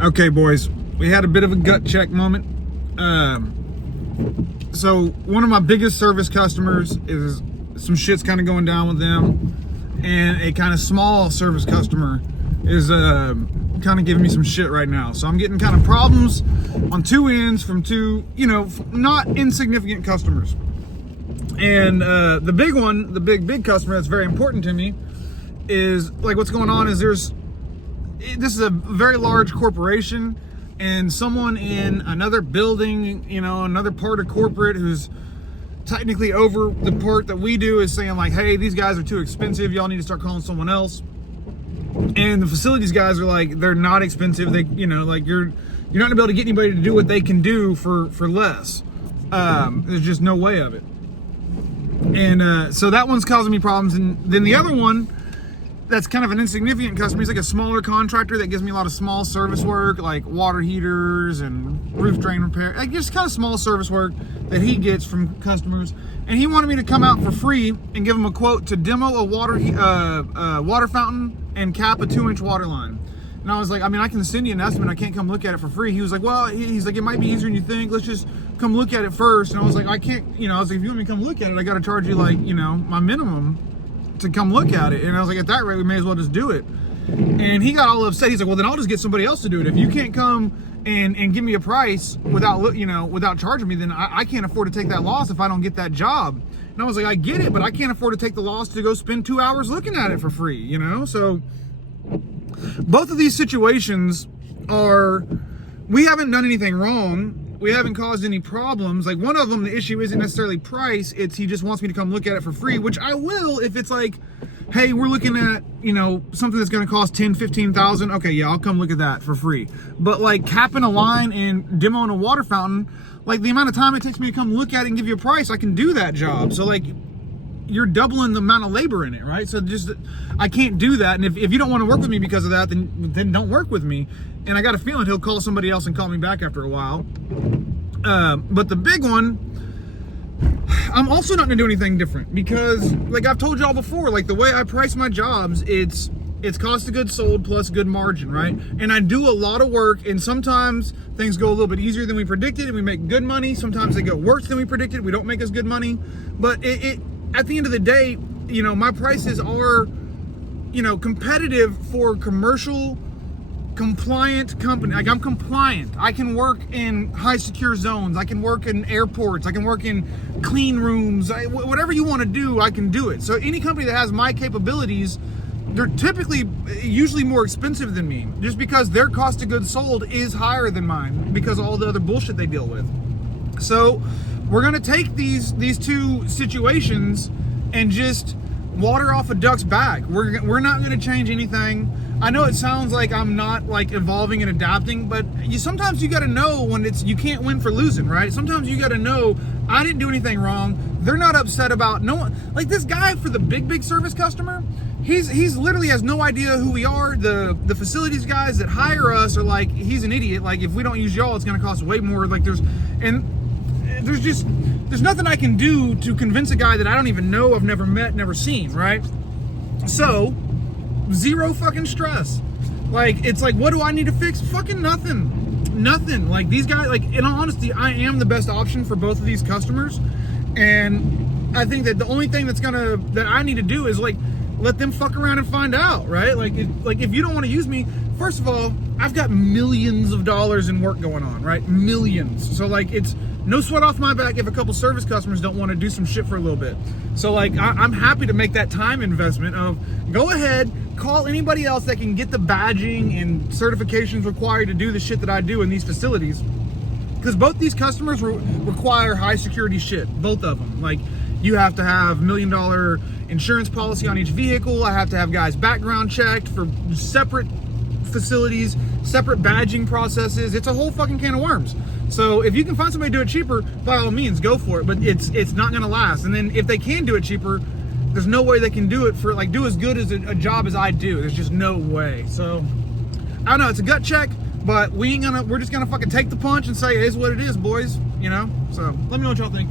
Okay, boys, we had a bit of a gut check moment. So one of my biggest service customers is some shit's kind of going down with them, and a kind of small service customer is kind of giving me some shit right now. So I'm getting kind of problems on two ends from two, not insignificant customers. And the big one, the big customer that's very important to me is, like, what's going on is this is a very large corporation, and someone in another building, another part of corporate who's technically over the part that we do is saying, like, hey, these guys are too expensive, y'all need to start calling someone else. And the facilities guys are like, they're not expensive, they, like, you're not gonna be able to get anybody to do what they can do for less. There's just no way of it. And so that one's causing me problems. And then the other one that's kind of an insignificant customer, he's like a smaller contractor that gives me a lot of small service work, like water heaters and roof drain repair, like just kind of small service work that he gets from customers. And he wanted me to come out for free and give him a quote to demo a water fountain and cap a 2-inch water line. And I was like, I can send you an estimate, I can't come look at it for free. He was like, well, he's like, it might be easier than you think, let's just come look at it first. And I was like, I can't, I was like, if you want me to come look at it, I got to charge you, like, my minimum to come look at it. And I was like, at that rate, we may as well just do it. And he got all upset. He's like, well, then I'll just get somebody else to do it. If you can't come and give me a price without charging me, then I can't afford to take that loss if I don't get that job. And I was like, I get it, but I can't afford to take the loss to go spend 2 hours looking at it for free, So both of these situations are, we haven't done anything wrong. We haven't caused any problems. Like, one of them, the issue isn't necessarily price, it's he just wants me to come look at it for free, which I will if it's like, hey, we're looking at, something that's gonna cost $10,000-15,000. Okay, yeah, I'll come look at that for free. But like capping a line and demoing a water fountain, like the amount of time it takes me to come look at it and give you a price, I can do that job. So like, you're doubling the amount of labor in it, right? So just, I can't do that. And if you don't want to work with me because of that, then don't work with me. And I got a feeling he'll call somebody else and call me back after a while. But the big one, I'm also not gonna do anything different, because like I've told y'all before, like the way I price my jobs, it's cost of goods sold plus good margin, right? And I do a lot of work, and sometimes things go a little bit easier than we predicted and we make good money. Sometimes they go worse than we predicted, we don't make as good money. But at the end of the day, my prices are, competitive for commercial compliant company. Like, I'm compliant. I can work in high secure zones. I can work in airports. I can work in clean rooms. Whatever you want to do, I can do it. So any company that has my capabilities, they're usually more expensive than me, just because their cost of goods sold is higher than mine because of all the other bullshit they deal with. So we're gonna take these two situations and just water off a duck's back. We're not gonna change anything. I know it sounds like I'm not like evolving and adapting, but sometimes you gotta know when you can't win for losing, right? Sometimes you gotta know, I didn't do anything wrong. They're not upset about no one. Like this guy for the big service customer, he's literally has no idea who we are. The facilities guys that hire us are like, he's an idiot. Like, if we don't use y'all, it's gonna cost way more. Like there's nothing I can do to convince a guy that I don't even know, I've never met, never seen, right? So, zero fucking stress. Like, it's like, what do I need to fix? Fucking nothing. Like, these guys, like, in all honesty, I am the best option for both of these customers. And I think that the only thing that I need to do is, like, let them fuck around and find out, right? Like, if you don't want to use me, first of all, I've got millions of dollars in work going on, right? Millions. So, like, it's no sweat off my back if a couple service customers don't want to do some shit for a little bit. So, like, I'm happy to make that time investment of, go ahead, call anybody else that can get the badging and certifications required to do the shit that I do in these facilities. Because both these customers require high security shit, both of them. Like, you have to have $1 million insurance policy on each vehicle. I have to have guys background checked for separate facilities, separate badging processes. It's a whole fucking can of worms. So if you can find somebody to do it cheaper, by all means, go for it. But it's not gonna last. And then if they can do it cheaper, there's no way they can do it for, like, do as good as a job as I do. There's just no way. So I don't know, it's a gut check, but we're just gonna fucking take the punch and say it is what it is, boys. So let me know what y'all think.